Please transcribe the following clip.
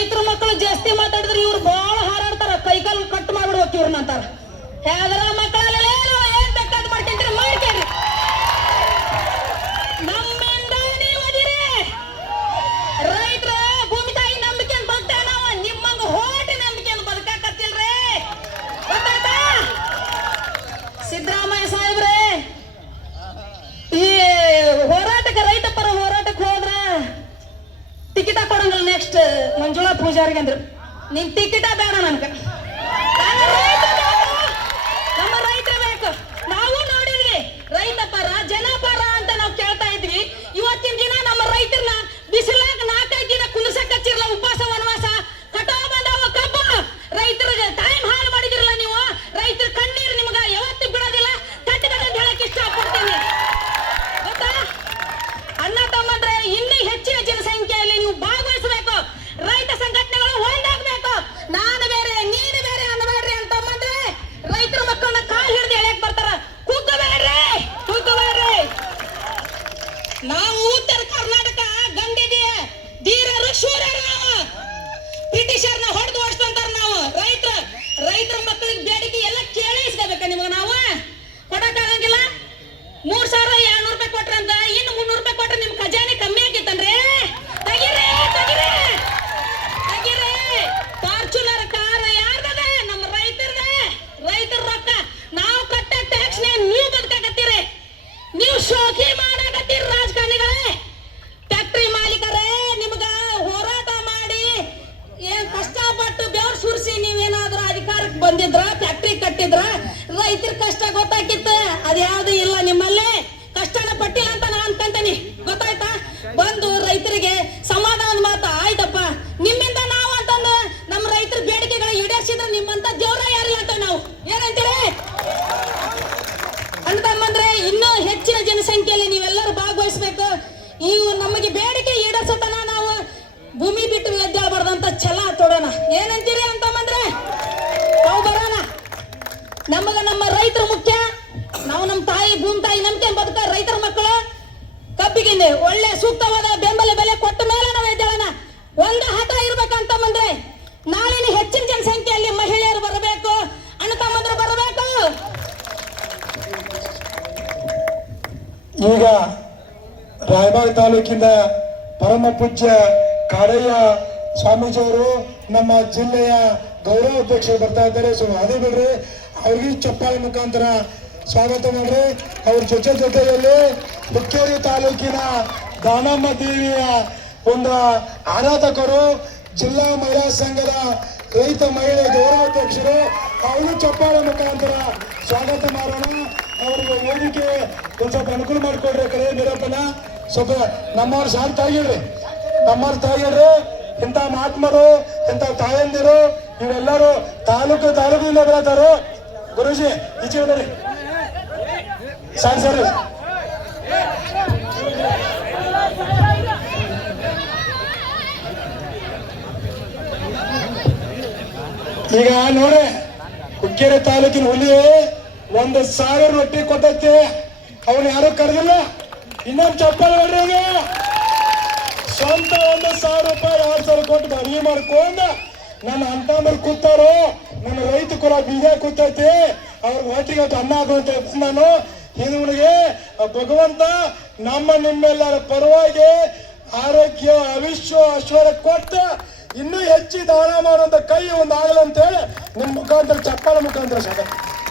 ರೈತರ ಮಕ್ಕಳು ಜಾಸ್ತಿ ಮಾತಾಡಿದ್ರೆ ಇವ್ರು ಬಹಳ ಹಾರಾಡ್ತಾರ. ಕೈಕಾಲು ಕಟ್ ಮಾಡ್ಬಿಡ್ಬೇಕು ಇವ್ರನ್ನ ಅಂತಾರ. ಹೇದ್ರ ನೆಕ್ಸ್ಟ್ ಮಂಜುಳಾ ಪೂಜಾರಿಗೆ ಅಂದ್ರು ನಿನ್ ಟಿಕೆಟ ಬೇಡ ನನ್ಗ ನಾನು ರೈತ ಬೇಕು. ನಮ್ಮ ರೈತ ಬೇಕು ನಾವು ನೋಡಿದ್ವಿ ರೈತ ಪರ ಜನ ಪರ ಅಂತ ನಾವು ಕೇಳ್ತಾ ಇದ್ವಿ ಇವತ್ತಿನ ದಿನ ನಮ್ಮ ರೈತರನ್ನ ಬಿಸಿಲಾಗ ನಾಲ್ಕೈದು ದಿನ ಕುಂದ್ರಸಕ್ ಹಚ್ಚಿರಲ್ಲ ಉಪವಾಸ ವನವಾಸ ಕಟೋ ಬಂದಾವ ಕಬ್ಬ ರೈತರಿಗೆ ಟೈಮ್ ಹಾಳು ಮಾಡಿದಿರಲ್ಲ ನೀವು ರೈತರ ಕಣ್ಣೀರು ನಿಮ್ಗ ಯಾವತ್ತು ಬಿಡೋದಿಲ್ಲ ತಟ್ಟಬೇಡ ಅಂತ ಹೇಳಕ್ ಇಷ್ಟಪಡ್ತೀನಿ ಗೊತ್ತಾ ಅಣ್ಣ ತಮ್ಮಂದ್ರೆ ಇನ್ನೂ ಹೆಚ್ಚಿನ ಜನಸಂಖ್ಯೆಯಲ್ಲಿ ನೀವು ಭಾಗವಹಿಸಬೇಕು ರೈತ ಸಂಘಟನೆಗಳು ಒಂದಾಗಬೇಕು ನಾನು ಬೇರೆ ನೀನು ಬೇರೆ ಅನ್ನಬೇಡ್ರಿ ಅಂತ ತಮ್ಮಂದ್ರೆ ರೈತರ ಮಕ್ಕಳನ್ನ ಕಾಲ್ ಹಿಡಿದು ಎಳೆಯಕ್ ಬರ್ತಾರ ಕುಗ್ಗಬೇಡ್ರಿ ಕುಗ್ಗಬೇಡ್ರಿ ನಾವು ಉತ್ತರ ಕರ್ನಾಟಕ ಗಂಡಿದೆ ಧೀರರು ಶೂರರು ಬ್ರಿಟಿಷರ್ನ ರೈತರ ಕಷ್ಟ ಗೊತ್ತಾಕಿತ್ತ. ಅದ್ಯಾವ್ದು ಇಲ್ಲ ನಿಮ್ಮಲ್ಲಿ. ಕಷ್ಟನ ಪಟ್ಟಿಲ್ಲ ಅಂತ ನಾ ಅನ್ಕಂತೀನಿ. ಗೊತ್ತಾಯ್ತಾ? ಬಂದು ರೈತರಿಗೆ ಸಮಾಧಾನ ಮಾತ ಆಯ್ತಪ್ಪ. ನಿಮ್ಮಿಂದ ನಾವು ಅಂತಂದು ನಮ್ಮ ರೈತರ ಬೇಡಿಕೆಗಳ ಈಡೇರಿಸಿದ್ರೆ ನಿಮ್ಮಂತ ದೇವ್ರ ಯಾರಿಲ್ಲ ಅಂತ ನಾವು. ಏನಂತೀರಿ? ಅಂತಂದ್ರೆ ಇನ್ನೂ ಹೆಚ್ಚಿನ ಜನಸಂಖ್ಯೆಯಲ್ಲಿ ನೀವೆಲ್ಲರೂ ಭಾಗವಹಿಸ್ಬೇಕು. ನೀವು ನಮಗೆ ಬೇಡಿಕೆ ಈಡೇರ್ಸತನ ನಾವು ಭೂಮಿ ಬಿಟ್ಟು ರೈತರು ಮುಖ್ಯ. ನಾವು ನಮ್ಮ ತಾಯಿ, ಭೂಮಿ ತಾಯಿ ನಂಬಿಕೆ ಬದುಕ ರೈತರ ಮಕ್ಕಳು. ಕಬ್ಬಿಗೆ ಒಳ್ಳೆ ಸೂಕ್ತವಾದ ಬೆಂಬಲ ಬೆಲೆ ಕೊಟ್ಟ ಮೇಲೆ ನಾವು ಇದ್ದೇವನ ಒಂದು ಹಠ ಇರ್ಬೇಕಂತ ಬಂದ್ರೆ ನಾಳಿನ ಹೆಚ್ಚಿನ ಜನಸಂಖ್ಯೆಯಲ್ಲಿ ಮಹಿಳೆಯರು ಬರಬೇಕು. ಅಣ್ಣ ತಮ್ಮಂದ್ರು ಬರಬೇಕು. ಈಗ ರಾಯಬಾಗ್ ತಾಲೂಕಿನ ಪರಮ ಪೂಜ್ಯ ಕಾಡಯ್ಯ ಸ್ವಾಮೀಜಿಯವರು ನಮ್ಮ ಜಿಲ್ಲೆಯ ಗೌರವ ಅಧ್ಯಕ್ಷರು ಬರ್ತಾ ಇದ್ದಾರೆ. ಸೊ, ಅದೇ ಬಿಡ್ರಿ ಅವ್ರಿಗೆ ಚಪ್ಪಾಳೆ ಮುಖಾಂತರ ಸ್ವಾಗತ ಮಾಡ್ರಿ. ಅವ್ರ ಜೊತೆ ಜೊತೆಯಲ್ಲಿ ಹುಕ್ಕೇರಿ ತಾಲೂಕಿನ ದಾನಮ್ಮ ದೇವಿಯ ಒಂದು ಆರಾಧಕರು, ಜಿಲ್ಲಾ ಮಹಿಳಾ ಸಂಘದ ರೈತ ಮಹಿಳೆ ಗೌರವಾಧ್ಯಕ್ಷರು, ಅವರು ಚಪ್ಪಾಳ ಮುಖಾಂತರ ಸ್ವಾಗತ ಮಾಡೋಣ. ಅವ್ರಿಗೆ ವೇದಿಕೆ ಒಂದ್ ಸ್ವಲ್ಪ ಅನುಕೂಲ ಮಾಡಿಕೊಡ್ರಿ ಕಡೆ ನಿರೂಪಣ ಸ್ವಲ್ಪ ನಮ್ಮವ್ರ ಶಾಂತ ಆಗಿಡ್ರಿ ನಮ್ಮವ್ರ ತಾಯಿಡ್ರಿ ಇಂಥ ಮಹಾತ್ಮರು, ಇಂಥ ತಾಯಂದಿರು, ಇವರೆಲ್ಲರೂ ತಾಲೂಕು ತಾಲೂಕಿನಿಂದ ಬರತಾರು ಗುರುಜಿ ಈಚೆ ಬನ್ನಿ. ಸರ್ ಈಗ ನೋಡ್ರಿ ಹುಕ್ಕೇರಿ ತಾಲೂಕಿನ ಹುಲಿ ಒಂದು ಸಾವಿರ ರೊಟ್ಟಿ ಕೊಟ್ಟೈತಿ. ಅವನು ಯಾರು ಕರೆದಿಲ್ಲ. ಇನ್ನೊಂದು ಚಪ್ಪಲ್ ನೋಡ್ರಿ ಸ್ವಂತ ಒಂದು ಸಾವಿರ ರೂಪಾಯಿ ಎರಡ್ ಸಾವಿರ ಕೊಟ್ಟು ಅಡಿಗೆ ಮಾಡ್ಕೊಂಡ ನನ್ನ ಅಂತ ಮೇಲೆ ಕೂತಾರೋ ನನ್ನ ರೈತ ಕುಲ ಬೀಜ ಕೂತೈತಿ, ಅವ್ರ ಹೊಟ್ಟಿಗೆ ಅನ್ನ ಆಗುವಂತ ನಾನು. ಹಿಂದಿಗೆ ಭಗವಂತ ನಮ್ಮ ನಿಮ್ಮೆಲ್ಲರ ಪರವಾಗಿ ಆರೋಗ್ಯ, ಅವಿಶ್ವ, ಐಶ್ವರ್ಯ ಕೊಟ್ಟು ಇನ್ನೂ ಹೆಚ್ಚಿ ದಾನ ಮಾಡುವಂತ ಕೈ ಒಂದು ಆಗಲ್ಲ ಅಂತ ಹೇಳಿ ನಿಮ್ ಮುಖಾಂತರ ಚಪ್ಪಾಳ ಮುಖಾಂತರ ಸಾಕ